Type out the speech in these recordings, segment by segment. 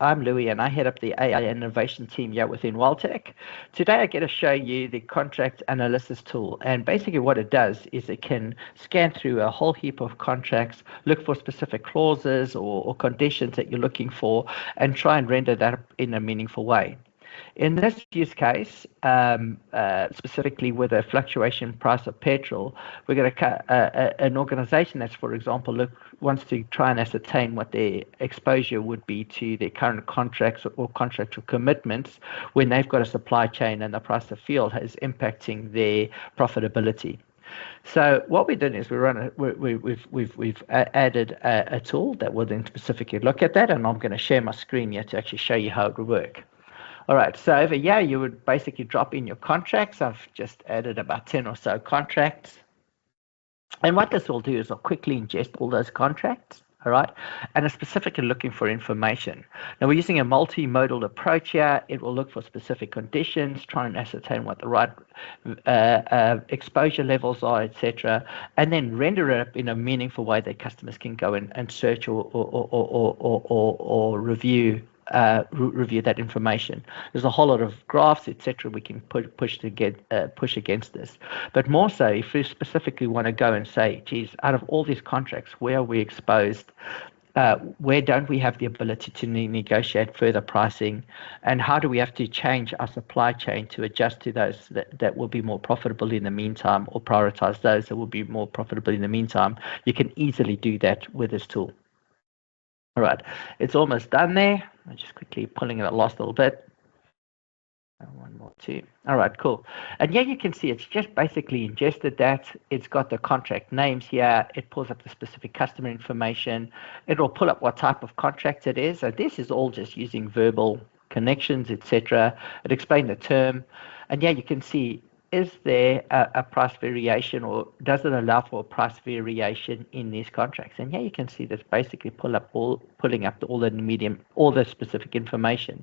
I'm Louis, and I head up the AI innovation team here within Waltech. Today, I get to show you the contract analysis tool. And basically what it does is it can scan through a whole heap of contracts, look for specific clauses or conditions that you're looking for, and try and render that in a meaningful way. In this use case, specifically with a fluctuation price of petrol, we're going to an organization that's, for example, wants to try and ascertain what their exposure would be to their current contracts or contractual commitments when they've got a supply chain and the price of fuel is impacting their profitability. So what we did is we've added a tool that will then specifically look at that, and I'm going to share my screen here to actually show you how it would work. All right, so over here, you would basically drop in your contracts. I've just added about 10 or so contracts. And what this will do is I'll quickly ingest all those contracts, all right? And it's specifically looking for information. Now, we're using a multimodal approach here. It will look for specific conditions, try and ascertain what the right exposure levels are, etc., and then render it up in a meaningful way that customers can go in and search or review that information. There's a whole lot of graphs, etc. we can push against this. But more so, if we specifically want to go and say, geez, out of all these contracts, where are we exposed? Where don't we have the ability to negotiate further pricing? And how do we have to change our supply chain to adjust to those that will be more profitable in the meantime, or prioritize those that will be more profitable in the meantime? You can easily do that with this tool. All right, it's almost done there. I'm just quickly pulling it lost a little bit. One more, two. All right, cool. And yeah, you can see it's just basically ingested that. It's got the contract names here. It pulls up the specific customer information. It'll pull up what type of contract it is. So this is all just using verbal connections, etc. It explained the term. And yeah, you can see, is there a price variation, or does it allow for a price variation in these contracts? And here you can see that's basically pulling up all the specific information.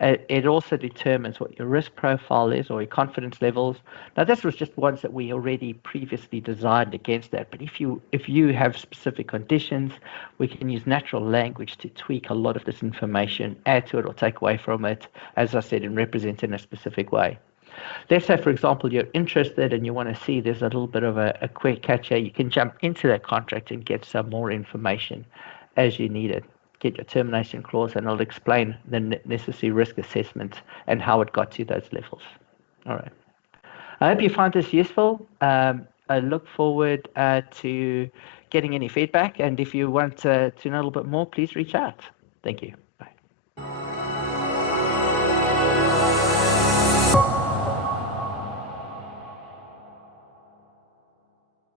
It also determines what your risk profile is, or your confidence levels. Now, this was just ones that we already previously designed against that. But if you have specific conditions, we can use natural language to tweak a lot of this information, add to it or take away from it, as I said, and represent in a specific way. Let's say, for example, you're interested and you want to see there's a little bit of a quick catch here. You can jump into that contract and get some more information as you need it. Get your termination clause, and it'll explain the necessary risk assessment and how it got to those levels. All right. I hope you find this useful. I look forward to getting any feedback. And if you want to know a little bit more, please reach out. Thank you.